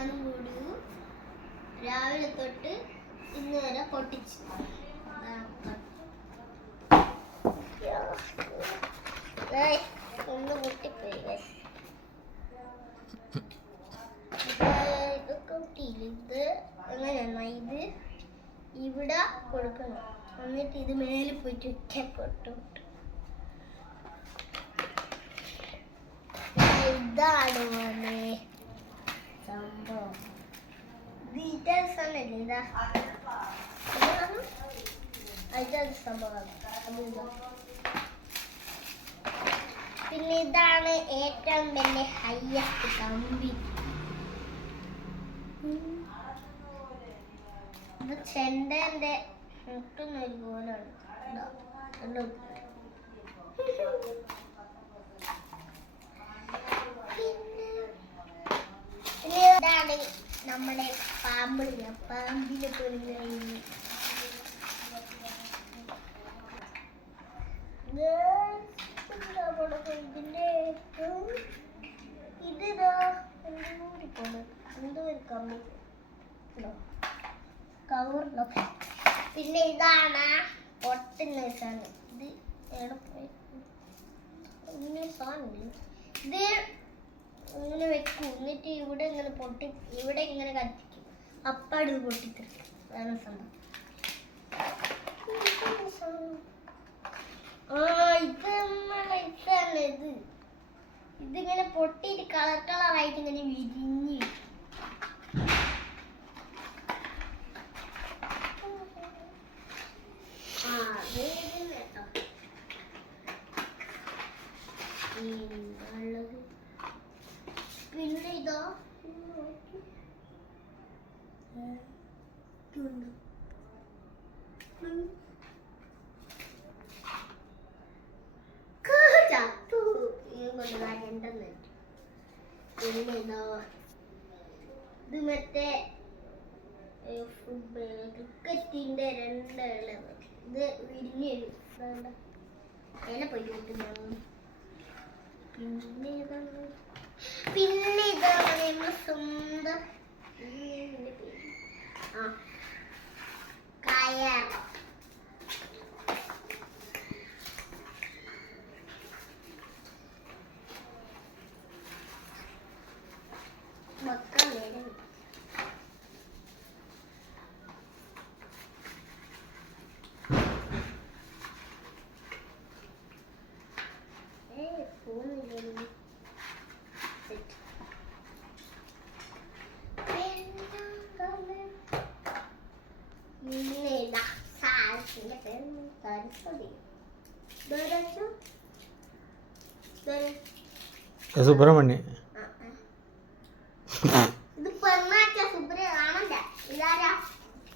ഞാനും കൂടിയും രാവിലെ തൊട്ട് ഇന്ന് വരെ പൊട്ടിച്ചു. ഒന്ന് പൊട്ടിപ്പോയി ഇതൊക്കെ പൊട്ടിയില്ല ഇത് അങ്ങനെയാണ്? ഇത് ഇവിടെ കൊടുക്കണം. എന്നിട്ട് ഇത് മേലെ പോയിട്ട് ഉച്ചക്കൊട്ടു ഇതാണ് പോലെ സംഭവം ഡീറ്റെയിൽസ് അല്ലേ ഇതാ? ഇതാണ് സംഭവം. പിന്നെ ഇതാണ് ഏറ്റവും വലിയ ഹൈയസ്റ്റ് കമ്പി. ചെണ്ടന്റെ മുട്ടുന്ന ഒരു പോലാണ് ഇതാ, കണ്ടോ? പിന്നെ പിന്നെ ഇതാണ് നമ്മുടെ പാമ്പിളില്ല പാമ്പിന് കവറിലൊക്കെ പിന്നെ ഇതാണ് പൊട്ടുന്ന ഇത് എവിടെ പോയി? ഇത് ഇങ്ങനെ വെക്കും. എന്നിട്ട് ഇവിടെ ഇങ്ങനെ പൊട്ടി ഇവിടെ ഇങ്ങനെ കത്തിക്കും. അപ്പാട് പൊട്ടിത്തെറിക്കും. അതാണ് സംഭവം. ഇത് നമ്മളെ ഇത്. ഇതിങ്ങനെ പൊട്ടിയിട്ട് കളർ കളറായിട്ട് ഇങ്ങനെ വിരിഞ്ഞ് ആ കേട്ടോ. പിന്നെ ഇതോ. പിന്നെ ഇതോ ഇത് മറ്റേ ക്രിക്കറ്റിന്റെ രണ്ട് ഇളവ് ഇത് വിരിഞ്ഞു ഇല പോയി കിട്ടുന്നു പിന്നെ ഇതാണ് പിന്നെ ഇതാണ് നമ്മുടെ സ്വന്തം ഉം, ഇതിന്റെ പേര്. ആ കയർ മൊത്തം നേരം ഏയ് പോകുന്നില്ല പിന്നെ സാരത്തിന്റെ പേര് സരസ്വതി ദോരച്ചു സുബ്രഹ്മണ്യ.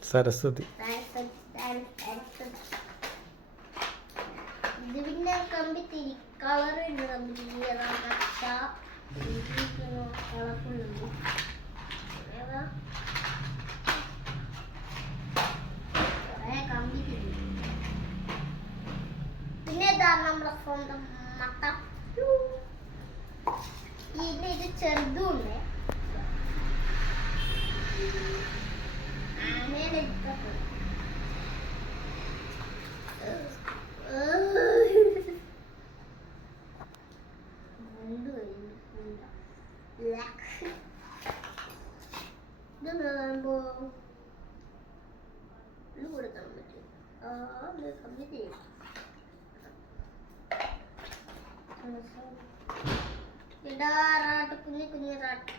സരസ്വതി സരസ്വതി സരസ്വതി. ഇത് പിന്നെ കമ്പി തിരി കളർ ഉണ്ട് കമ്പി തിരി അതാ പച്ച കളർഫുൾ ഉണ്ട് ഏതാ കുറേ കമ്പി തിരി പിന്നെ ഇതാ നമ്മളെ സ്വന്തം മട്ട ഇത് ഇത് ചെറുതും ഉണ്ട് ആനയുടെ ഇഷ്ടപ്പെട്ടു മുണ്ട് കഴിഞ്ഞു മുണ്ട. ലാക്ക്. ഇതെന്താ സംഭവം? ഇത് കൊടുക്കാൻ പറ്റും. ആ, ഇത് കമ്പി ചെയ്യും. ഇടാ റാട്ട് കുഞ്ഞു റാട്ട്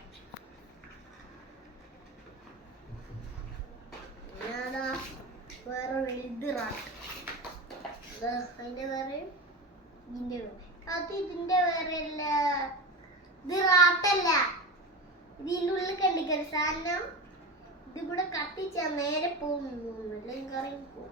ഞാനാ വേറെ വലുത് റാട്ട് അതിന്റെ വേറെ ഇതിന്റെ വേറെ. അത് ഇതിന്റെ വേറെ അല്ല ഇത് റാട്ടല്ല ഇതിന്റെ ഉള്ളിൽ കണ്ടിക്കൽ സാധനം? ഇത് ഇവിടെ കത്തിച്ചാ നേരെ പോകും. അല്ലെങ്കിൽ കറിയും പോകും.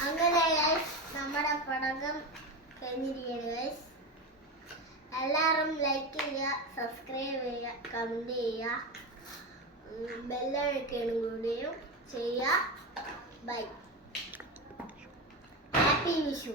അങ്ങനെ നമ്മുടെ പടകം കഴിഞ്ഞിരിക്കുകയാണ്. എല്ലാവരും ലൈക്ക് ചെയ്യുക സബ്സ്ക്രൈബ് ചെയ്യുക കമന്റ് ചെയ്യുക. ബെല്ലഴിക്കണം കൂടെയും ചെയ്യുക. Bye happy Vishu.